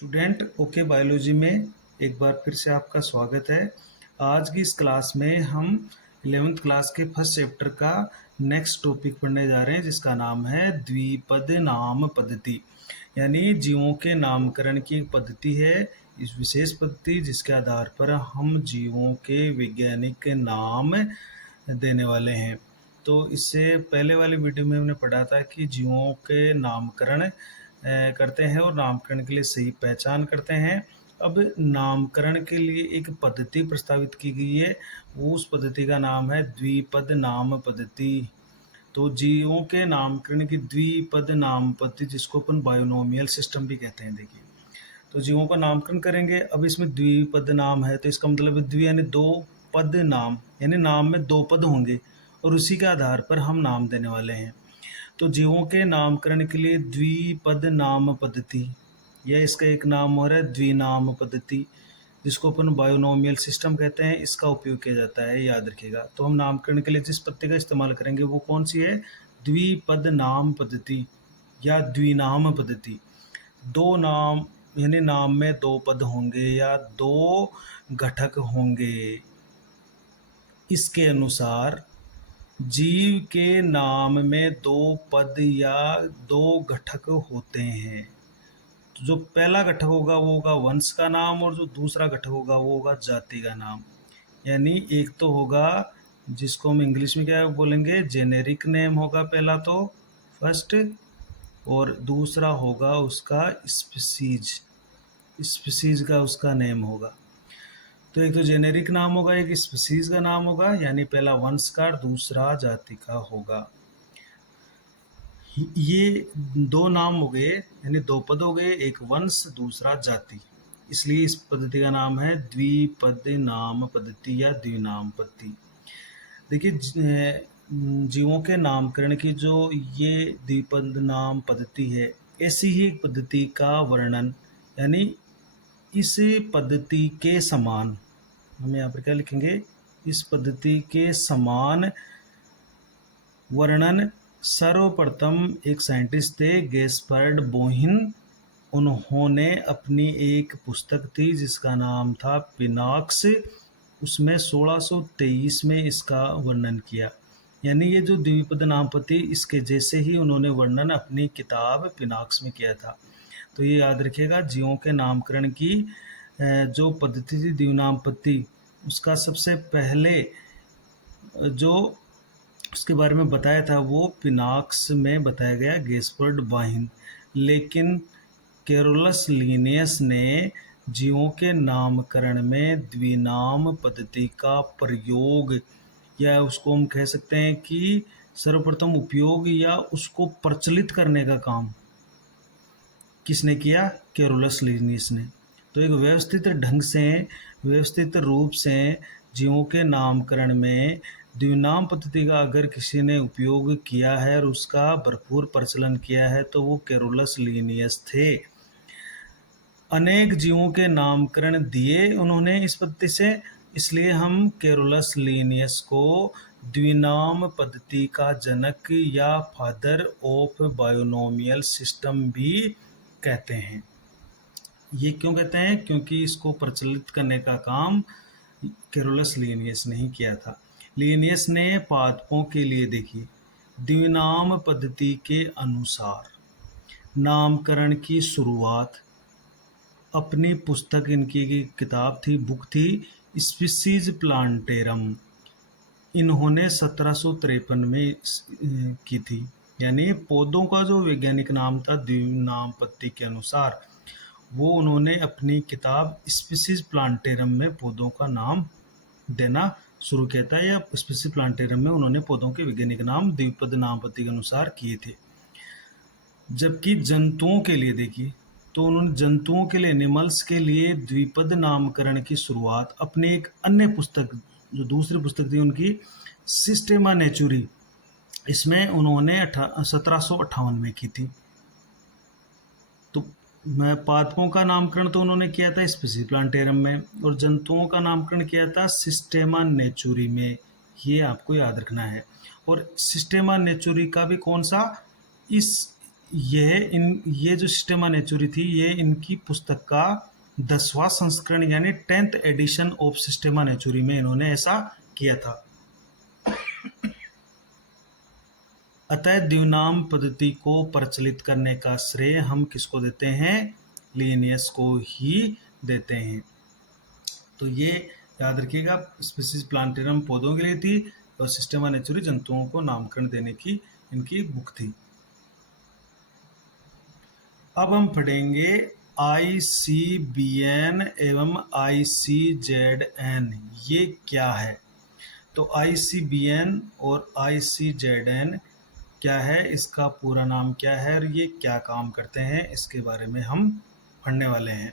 Student okay biology में एक बार फिर से आपका स्वागत है। आज की इस क्लास में हम 11th क्लास के फर्स्ट चैप्टर का नेक्स्ट टॉपिक पढ़ने जा रहे हैं, जिसका नाम है द्विपद नाम पद्धति। यानी जीवों के नामकरण की एक पद्धति है, इस विशेष पद्धति जिसके आधार पर हम जीवों के वैज्ञानिक नाम देने वाले हैं। तो इससे पहले वाले वीडियो में हमने पढ़ा था कि जीवों के नामकरण करते हैं और नामकरण के लिए सही पहचान करते हैं। अब नामकरण के लिए एक पद्धति प्रस्तावित की गई है, उस पद्धति का नाम है द्विपद नाम पद्धति। तो जीवों के नामकरण की द्विपद नाम पद्धति, जिसको अपन बायोनोमियल सिस्टम भी कहते हैं। देखिए, तो जीवों का नामकरण करेंगे। अब इसमें द्विपद नाम है, तो इसका मतलब द्वि यानी दो, पद नाम यानी नाम में दो पद होंगे और उसी के आधार पर हम नाम देने वाले हैं। तो जीवों के नामकरण के लिए द्विपद नाम पद्धति, यह इसका एक नाम हो रहा है द्विनाम पद्धति, जिसको अपन बायोनोमियल सिस्टम कहते हैं। इसका उपयोग किया जाता है, याद रखिएगा। तो हम नामकरण के लिए जिस पद्धति का इस्तेमाल करेंगे वो कौन सी है? द्विपद नाम पद्धति या द्विनाम पद्धति। दो नाम यानी नाम में दो पद होंगे या दो घटक होंगे। इसके अनुसार जीव के नाम में दो पद या दो घटक होते हैं। तो जो पहला घटक होगा वो होगा वंश का नाम, और जो दूसरा घटक होगा वो होगा जाति का नाम। यानी एक तो होगा जिसको हम इंग्लिश में क्या बोलेंगे, जेनेरिक नेम होगा पहला, तो फर्स्ट, और दूसरा होगा उसका स्पीसीज, स्पीसीज का उसका नेम होगा। तो एक तो जेनेरिक नाम होगा, एक स्पीसीज का नाम होगा, यानी पहला वंश का, दूसरा जाति का होगा। ये दो नाम हो गए, यानी दो पद हो गए, एक वंश दूसरा जाति। इसलिए इस पद्धति का नाम है द्विपद नाम पद्धति या द्विनाम पद्धति। देखिए, जीवों के नामकरण की जो ये द्विपद नाम पद्धति है, ऐसी ही एक पद्धति का वर्णन, यानी इस पद्धति के समान, हम यहाँ पर क्या लिखेंगे, इस पद्धति के समान वर्णन सर्वप्रथम एक साइंटिस्ट थे, गेस्पर्ड बोहिन। उन्होंने अपनी एक पुस्तक थी जिसका नाम था पिनाक्स, उसमें 1623 में इसका वर्णन किया। यानी ये जो द्विपद नाम पद्धति, इसके जैसे ही उन्होंने वर्णन अपनी किताब पिनाक्स में किया था। तो ये याद रखिएगा, जीवों के नामकरण की जो पद्धति थी द्विनाम पद्धति, उसका सबसे पहले जो उसके बारे में बताया था वो पिनाक्स में बताया गया, गेस्पर्ड बाहिन। लेकिन कैरोलस लिनियस ने जीवों के नामकरण में द्विनाम पद्धति का प्रयोग, या उसको हम कह सकते हैं कि सर्वप्रथम उपयोग या उसको प्रचलित करने का काम किसने किया? कैरोलस लिनियस ने। तो एक व्यवस्थित ढंग से, व्यवस्थित रूप से जीवों के नामकरण में द्विनाम पद्धति का अगर किसी ने उपयोग किया है और उसका भरपूर प्रचलन किया है तो वो कैरोलस लिनियस थे। अनेक जीवों के नामकरण दिए उन्होंने इस पद्धति से, इसलिए हम कैरोलस लिनियस को द्विनाम पद्धति का जनक या फादर ऑफ बायोनोमियल सिस्टम भी कहते हैं। ये क्यों कहते हैं? क्योंकि इसको प्रचलित करने का काम कैरोलस लिनियस ने ही किया था। लिनियस ने पादपों के लिए, देखिए, द्विनाम पद्धति के अनुसार नामकरण की शुरुआत अपनी पुस्तक, इनकी किताब थी, बुक थी, स्पीसीज प्लांटेरम, इन्होंने 1753 में की थी। यानी पौधों का जो वैज्ञानिक नाम था द्विनाम पद्धति के अनुसार, वो उन्होंने अपनी किताब स्पीसीज प्लांटेरम में पौधों का नाम देना शुरू किया था, या स्पीसीज प्लांटेरम में उन्होंने पौधों के वैज्ञानिक नाम द्विपद नाम पद्धति के अनुसार किए थे। जबकि जंतुओं के लिए, देखिए, तो उन्होंने जंतुओं के लिए, एनिमल्स के लिए द्विपद नामकरण की शुरुआत अपने एक अन्य पुस्तक, जो दूसरी पुस्तक थी उनकी, सिस्टेमा नेचुरी, इसमें उन्होंने 1758 में की थी। तो पादपों का नामकरण तो उन्होंने किया था स्पीसीज प्लांटेरम में, और जंतुओं का नामकरण किया था सिस्टेमा नेचुरी में। ये आपको याद रखना है। और सिस्टेमा नेचुरी का भी कौन सा? इस ये जो सिस्टेमा नेचुरी थी, ये इनकी पुस्तक का 10वां संस्करण यानी 10th एडिशन ऑफ सिस्टेमा नेचुरी में इन्होंने ऐसा किया था। अतः द्विनाम पद्धति को प्रचलित करने का श्रेय हम किसको देते हैं? लिनियस को ही देते हैं। तो ये याद रखिएगा, स्पीसीज प्लांटेरम पौधों के लिए थी और सिस्टेमा नेचुरी जंतुओं को नामकरण देने की इनकी बुक थी। अब हम पढ़ेंगे ICBN एवं ICZN, ये क्या है? तो ICBN और ICZN क्या है, इसका पूरा नाम क्या है और ये क्या काम करते हैं, इसके बारे में हम पढ़ने वाले हैं।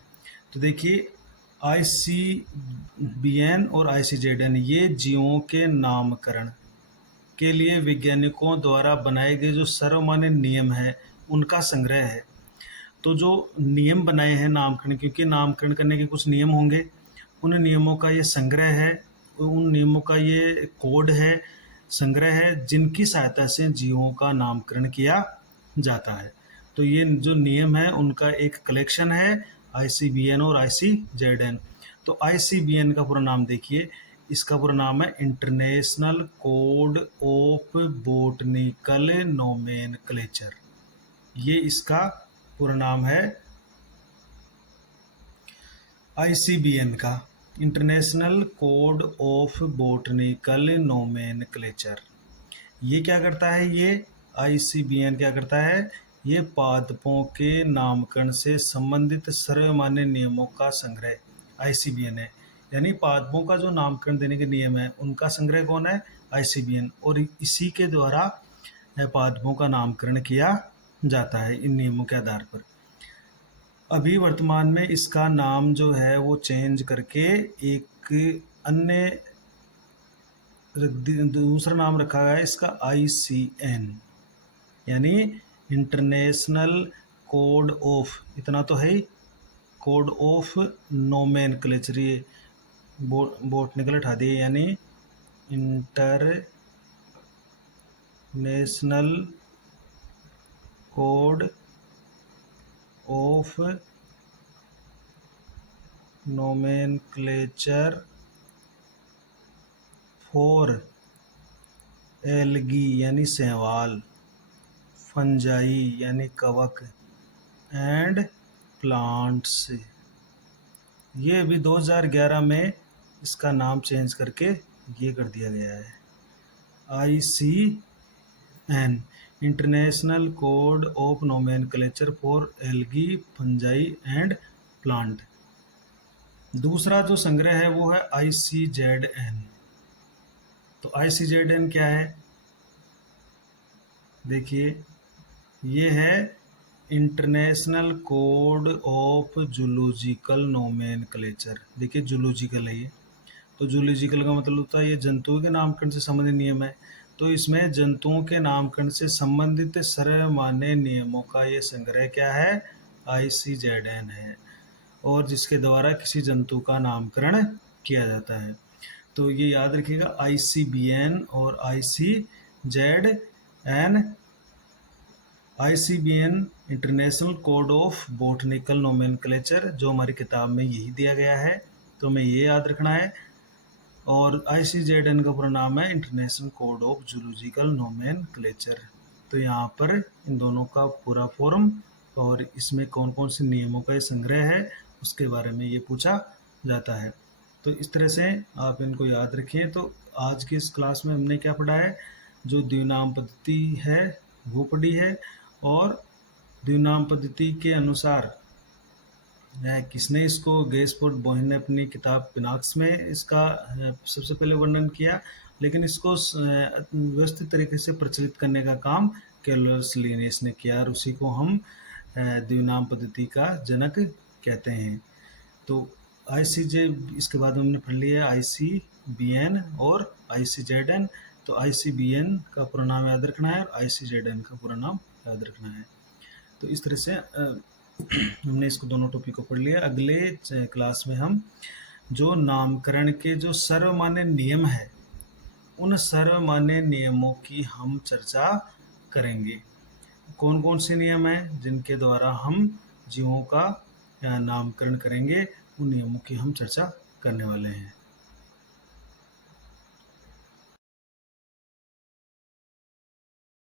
तो देखिए, ICBN और ICZN ये जीवों के नामकरण के लिए वैज्ञानिकों द्वारा बनाए गए जो सर्वमान्य नियम है उनका संग्रह है। तो जो नियम बनाए हैं नामकरण, क्योंकि नामकरण करने के कुछ नियम होंगे, उन नियमों का ये संग्रह है, उन नियमों का ये कोड है, संग्रह है, जिनकी सहायता से जीवों का नामकरण किया जाता है। तो ये जो नियम है उनका एक कलेक्शन है, ICBN और ICZN। तो ICBN का पूरा नाम देखिए, इसका पूरा नाम है international code of botanical nomenclature. ये इसका पूरा नाम है ICBN का, international code of botanical nomenclature. ये क्या करता है? ये ICBN क्या करता है? ये पादपों के नामकरण से संबंधित सर्वमान्य नियमों का संग्रह ICBN है। यानी पादपों का जो नामकरण देने के नियम है उनका संग्रह कौन है? ICBN। और इसी के द्वारा पादपों का नामकरण किया जाता है इन नियमों के आधार पर। अभी वर्तमान में इसका नाम जो है वो चेंज करके एक अन्य दूसरा नाम रखा गया है इसका ICN, यानी इंटरनेशनल कोड ऑफ, इतना तो है ही, कोड ऑफ नोमेनक्लेचर। ये बोटनिकल हटा दिए, यानी international code of nomenclature for algae यानी शैवाल, फंजाई यानी कवक, एंड प्लांट्स। ये अभी 2011 में इसका नाम चेंज करके ये कर दिया गया है ICN, international code of nomenclature for algae, fungi and plant. दूसरा जो संग्रह है वो है ICZN। तो ICZN क्या है? देखिए, ये है international code of zoological nomenclature. देखिए, जूलॉजिकल है ये, तो जूलॉजिकल का मतलब होता है ये जंतुओं के नामकरण से संबंधित नियम है। तो इसमें जंतुओं के नामकरण से संबंधित सर्वमान्य नियमों का ये संग्रह क्या है? ICZN है, और जिसके द्वारा किसी जंतु का नामकरण किया जाता है। तो ये याद रखिएगा, ICBN और ICZN। ICBN international code of botanical nomenclature, जो हमारी किताब में यही दिया गया है, तो हमें ये याद रखना है। और ICZN का पूरा नाम है international code of zoological nomenclature. तो यहाँ पर इन दोनों का पूरा फॉर्म और इसमें कौन कौन से नियमों का ये संग्रह है उसके बारे में ये पूछा जाता है। तो इस तरह से आप इनको याद रखें। तो आज की इस क्लास में हमने क्या पढ़ा है? जो द्विनाम पद्धति है वो पढ़ी है, और द्विनाम पद्धति के अनुसार किसने इसको, गेस्फोर्ड बोहेन ने अपनी किताब पिनाक्स में इसका सबसे पहले वर्णन किया, लेकिन इसको व्यवस्थित तरीके से प्रचलित करने का काम कैरोलस लिनियस ने किया, और उसी को हम द्विनाम पद्धति का जनक कहते हैं। तो इसके बाद हमने पढ़ लिया ICBN और ICZN। तो ICBN का पूरा नाम याद रखना है और ICZN का पूरा नाम याद रखना है। तो इस तरह से हमने इसको दोनों टॉपिक को पढ़ लिया। अगले क्लास में हम जो नामकरण के जो सर्वमान्य नियम है उन सर्वमान्य नियमों की हम चर्चा करेंगे। कौन-कौन से नियम हैं जिनके द्वारा हम जीवों का नामकरण करेंगे, उन नियमों की हम चर्चा करने वाले हैं।